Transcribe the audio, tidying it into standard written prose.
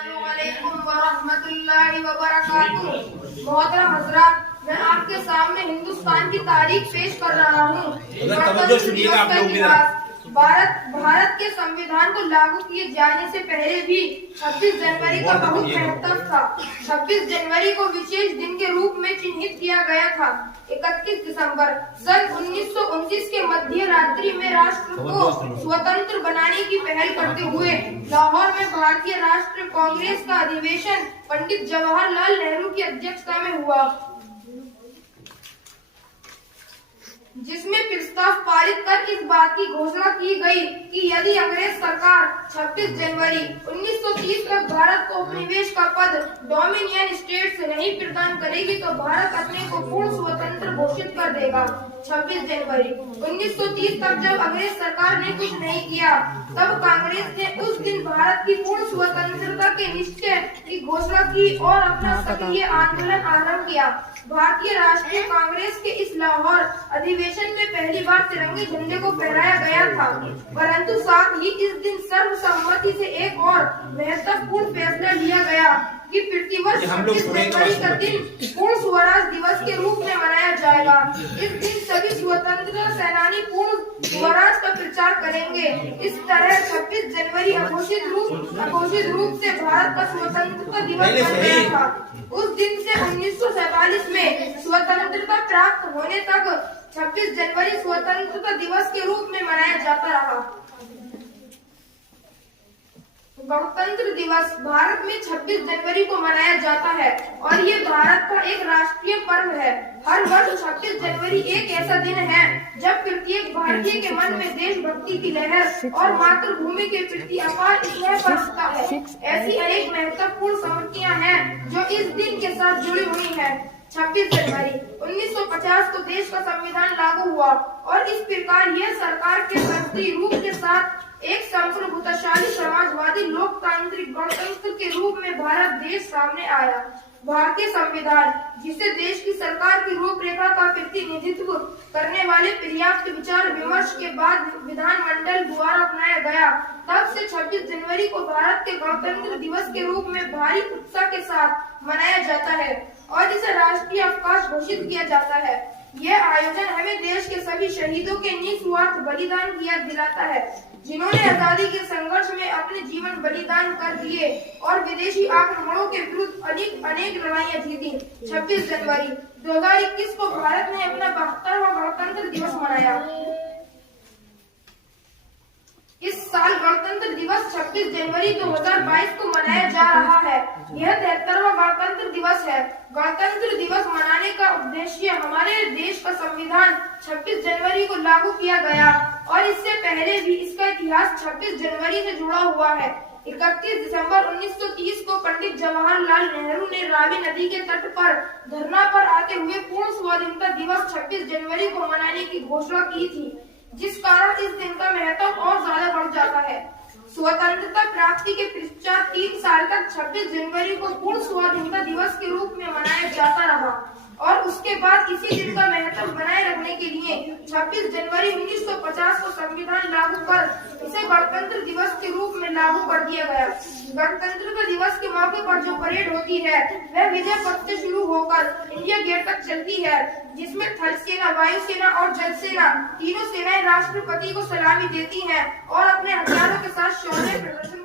अस्सलामुअलैकुम वरहमतुल्लाहि वबरकातुहू। मोहतरम हज़रात, मैं आपके सामने हिंदुस्तान की तारीख पेश कर रहा हूँ। भारत के संविधान को लागू किए जाने से पहले भी 26 जनवरी का बहुत महत्व था। 26 जनवरी को विशेष दिन के रूप में चिन्हित किया गया था। 31 दिसंबर सन 1929 के मध्य रात्रि में राष्ट्र को स्वतंत्र बनाने की पहल करते हुए लाहौर में भारतीय राष्ट्रीय कांग्रेस का अधिवेशन पंडित जवाहरलाल नेहरू की अध्यक्षता में हुआ, जिसमें प्रस्ताव पारित कर इस बात की घोषणा की गई कि यदि अंग्रेज सरकार 26 जनवरी 1930 तक भारत को उपनिवेश का पद डोमिनियन स्टेट से नहीं प्रदान करेगी तो भारत अपने को पूर्ण स्वतंत्र घोषित कर देगा। 26 जनवरी 1930 तक जब अंग्रेज सरकार ने कुछ नहीं किया, तब कांग्रेस ने उस दिन भारत की पूर्ण स्वतंत्रता के निश्चय की घोषणा की और अपना सक्रिय आंदोलन आरंभ किया। भारतीय राष्ट्रीय कांग्रेस के इस लाहौर अधिवेशन में पहली बार तिरंगे झंडे को फहराया गया था, परंतु साथ ही इस दिन सर्वसम्मति से एक और महत्वपूर्ण फैसला लिया गया कि प्रतिवर्ष 26 जनवरी का दिन पूर्ण स्वराज दिवस के रूप में मनाया जाएगा। इस दिन सभी स्वतंत्रता सेनानी पूर्ण स्वराज का प्रचार करेंगे। इस तरह 26 जनवरी अघोषित रूप से भारत का स्वतंत्रता दिवस बन गया था। उस दिन से 1947 में स्वतंत्रता प्राप्त होने तक 26 जनवरी स्वतंत्रता दिवस के रूप में मनाया जाता रहा। गणतंत्र दिवस भारत में 26 जनवरी को मनाया जाता है और ये भारत का एक राष्ट्रीय पर्व है। हर वर्ष 26 जनवरी एक ऐसा दिन है जब प्रत्येक भारतीय के मन में देशभक्ति की लहर और मातृभूमि के प्रति अपार स्नेह बरसता है। ऐसी अनेक महत्वपूर्ण स्मृतियां हैं जो इस दिन के साथ जुड़ी हुई हैं। 26 जनवरी 1950 को देश का संविधान लागू हुआ और इस प्रकार यह सरकार के राष्ट्रीय रूप के साथ एक संप्रभुताशाली समाजवादी लोकतांत्रिक गणतंत्र के रूप में भारत देश सामने आया। भारतीय संविधान, जिसे देश की सरकार की रूपरेखा का प्रतिनिधित्व करने वाले पर्याप्त विचार विमर्श के बाद विधानमंडल द्वारा अपनाया गया, तब से 26 जनवरी को भारत के गणतंत्र दिवस के रूप में भारी उत्साह के साथ मनाया जाता है और इसे राष्ट्रीय अवकाश घोषित किया जाता है। यह आयोजन हमें देश के सभी शहीदों के निस्वार्थ बलिदान की याद दिलाता है, जिन्होंने आजादी के संघर्ष में अपने जीवन बलिदान कर दिए और विदेशी आक्रमणों के विरुद्ध अनेक लड़ाइयाँ जीती। 26 जनवरी 2021 को भारत ने अपना 72वां गणतंत्र दिवस मनाया। इस साल गणतंत्र दिवस 26 जनवरी 2022 को मनाया जा रहा है। यह 73वां गणतंत्र दिवस है। गणतंत्र दिवस मनाने का उद्देश्य हमारे देश का संविधान 26 जनवरी को लागू किया गया और इससे पहले भी इसका इतिहास 26 जनवरी से जुड़ा हुआ है। 31 दिसंबर 1930 को पंडित जवाहरलाल नेहरू ने रावी नदी के तट पर धरना पर आते हुए पूर्ण स्वाधीनता दिवस 26 जनवरी को मनाने की घोषणा की थी, जिस कारण इस दिन का महत्व और ज्यादा बढ़ जाता है। स्वतंत्रता प्राप्ति के पश्चात 3 साल तक 26 जनवरी को पूर्ण स्वाधीनता दिवस के रूप में मनाया जाता रहा और उसके बाद इसी दिन का महत्व बनाए रखने के लिए 26 जनवरी 1950 को संविधान लागू कर इसे गणतंत्र दिवस के रूप में लागू कर दिया गया। गणतंत्र दिवस के मौके पर जो परेड होती है वह विजय पथ से शुरू होकर इंडिया गेट तक चलती है, जिसमें थल सेना, वायु सेना और जल सेना तीनों सेनाएं राष्ट्रपति को सलामी देती हैं और अपने हथियारों के साथ शौर्य प्रदर्शन